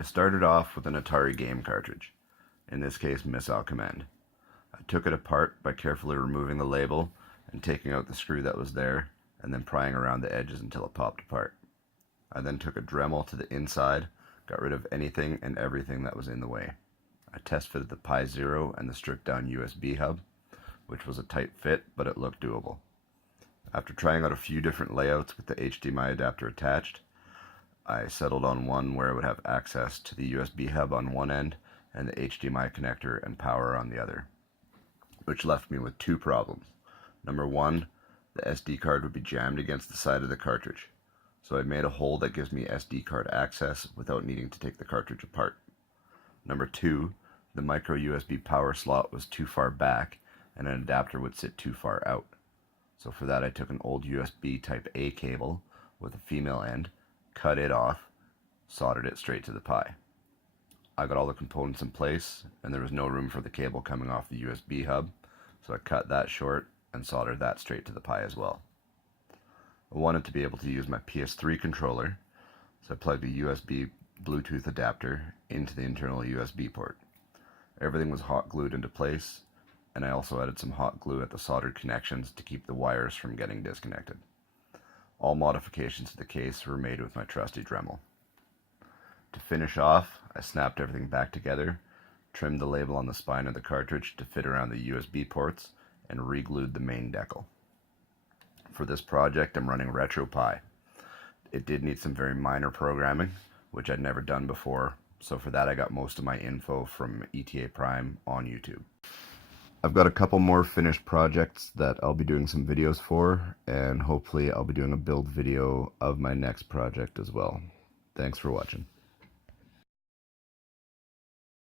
I started off with an Atari game cartridge, in this case Missile Command. I took it apart by carefully removing the label and taking out the screw that was there, and then prying around the edges until it popped apart. I then took a Dremel to the inside, got rid of anything and everything that was in the way. I test fitted the Pi Zero and the stripped down USB hub, which was a tight fit, but it looked doable. After trying out a few different layouts with the HDMI adapter attached, I settled on one where it would have access to the USB hub on one end and the HDMI connector and power on the other, which left me with two problems. Number one, the SD card would be jammed against the side of the cartridge, so I made a hole that gives me SD card access without needing to take the cartridge apart. Number two, the micro USB power slot was too far back and an adapter would sit too far out. So for that I took an old USB type A cable with a female end, cut it off, soldered it straight to the Pi. I got all the components in place and there was no room for the cable coming off the USB hub, so I cut that short and soldered that straight to the Pi as well. I wanted to be able to use my PS3 controller, so I plugged a USB Bluetooth adapter into the internal USB port. Everything was hot glued into place, and I also added some hot glue at the soldered connections to keep the wires from getting disconnected. All modifications to the case were made with my trusty Dremel. To finish off, I snapped everything back together, trimmed the label on the spine of the cartridge to fit around the USB ports, and re-glued the main decal. For this project, I'm running RetroPie. It did need some very minor programming, which I'd never done before, so for that I got most of my info from ETA Prime on YouTube. I've got a couple more finished projects that I'll be doing some videos for, and hopefully I'll be doing a build video of my next project as well. Thanks for watching.